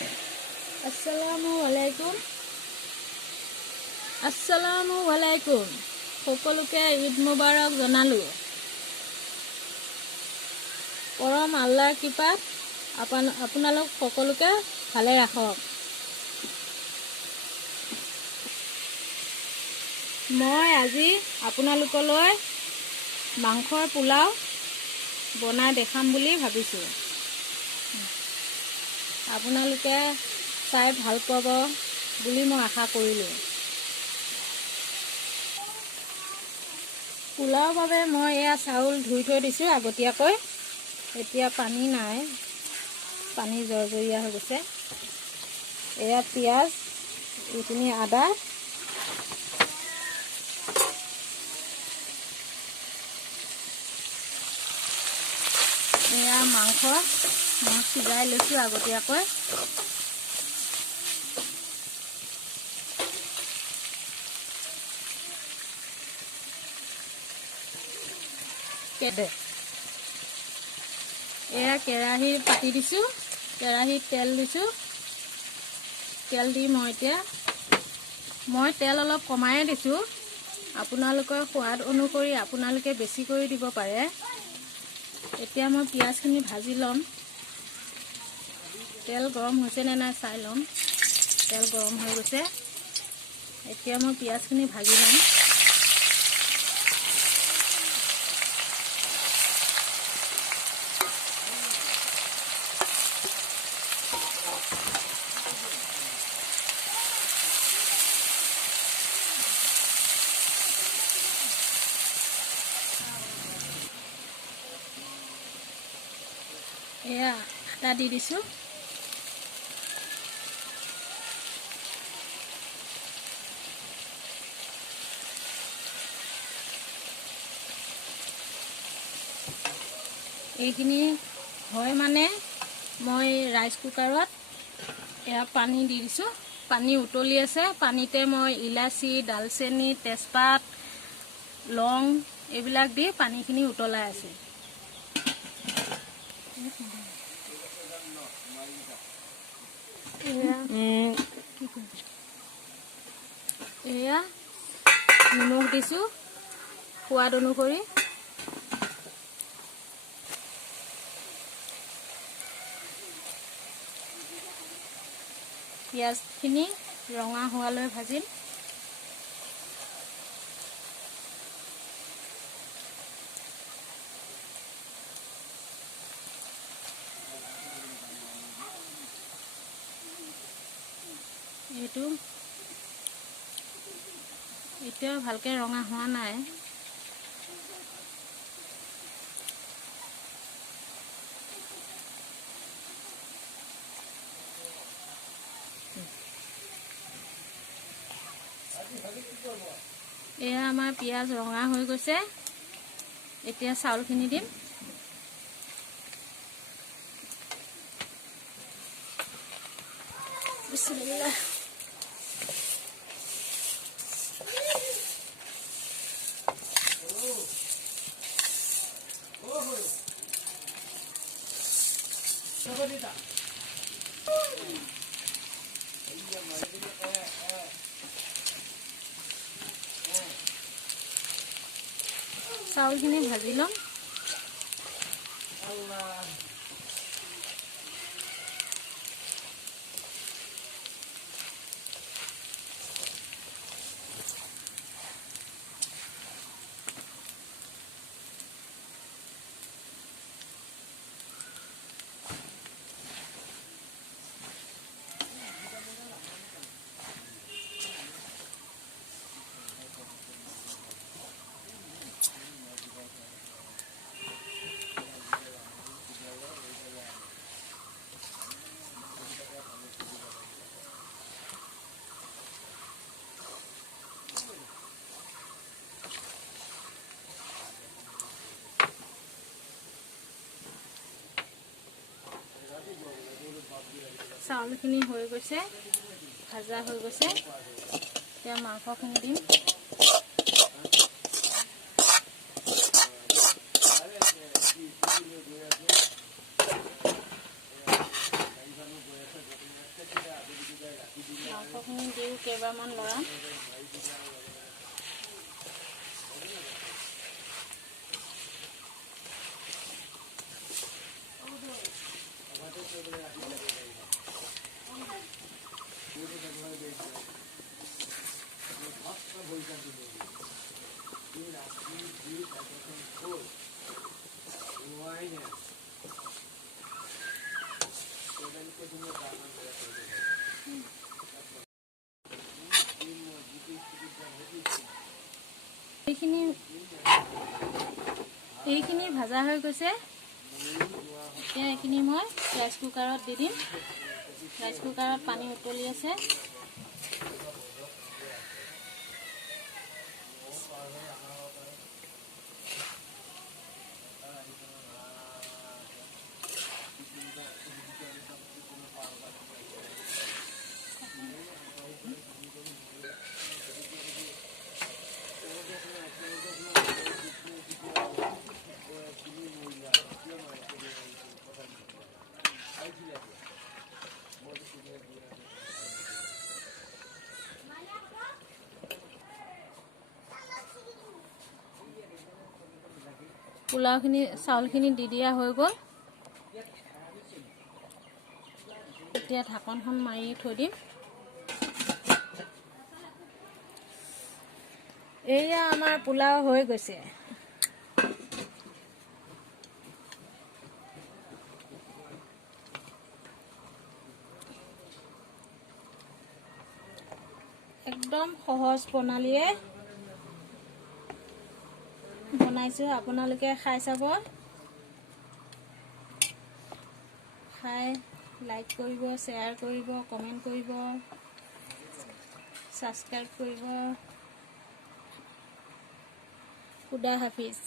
Assalamualaikum. Assalamualaikum. সকলোকে ঈদ মুবাৰক জনালো। পৰম আল্লাহৰ কৃপাত আপোনালোক সকলোকে ভালে ৰাখক। মই আজি আপোনালোকলৈ মাংসৰ পোলাও বনাই দেখাম বুলি ভাবিছোঁ। আপোনালোকে চাই ভাল পাব বুলি মই আশা কৰিলোঁ। পোলাওৰ বাবে মই এয়া চাউল ধুই থৈ দিছোঁ আগতীয়াকৈ। এতিয়া পানী নাই, পানী জৰজৰীয়া হৈ গৈছে। এয়া পিঁয়াজ, এইখিনি আদা, এয়া মাংস মই সিজাই লৈছোঁ আগতীয়াকৈ। এয়া কেৰাহী পাতি দিছোঁ, কেৰাহীত তেল দিছোঁ। তেল দি মই তেল অলপ কমাই দিছোঁ। আপোনালোকৰ সোৱাদ অনুসৰি আপোনালোকে বেছি কৰি দিব পাৰে। এতিয়া মই পিঁয়াজখিনি ভাজি ল'ম। তেল গৰম হৈছে নে নাই চাই ল'ম। তেল গৰম হৈ গৈছে। এতিয়া মই পিঁয়াজখিনি ভাজি ল'ম। এয়া আদা দি দিছোঁ। এইখিনি হয় মানে মই ৰাইচ কুকাৰত এয়া পানী দি দিছোঁ। পানী উতলি আছে। পানীতে মই ইলাচি, ডালচেনি, তেজপাত, লং এইবিলাক দি পানীখিনি উতলাই আছোঁ। এয়া নিমখ দিছোঁ সোৱাদ অনুসৰি। পিঁয়াজখিনি ৰঙা হোৱালৈ ভাজিম। এইটো এতিয়াও ভালকৈ ৰঙা হোৱা নাই। এয়া আমাৰ পিঁয়াজ ৰঙা হৈ গৈছে। এতিয়া চাউলখিনি দিম। বিসমিল্লাহ। চাউলখিনি ভাজি ল'ম। চাউলখিনি হৈ গৈছে, ভাজা হৈ গৈছে। এতিয়া মাংসখিনি দিম। কেইবাৰমান লৰাম। এইখিনি ভাজা হৈ গৈছে। এতিয়া এইখিনি মই ৰাইচ কুকাৰত দি দিম। ৰাইচ কুকাৰত পানী উতলি আছে। পোলাওখিনি চাউলখিনি দি দিয়া হৈ গ'ল। এতিয়া ঢাকনখন মাৰি থৈ দিম। এয়া আমাৰ পোলাও হৈ গৈছে। একদম সহজ প্ৰণালীয়ে বনাইছো। আপোনালোকে খাই চাব। খাই লাইক কৰিব, শ্বেয়াৰ কৰিব, কমেণ্ট কৰিব, ছাবস্ক্ৰাইব কৰিব। খুদা হাফিজ।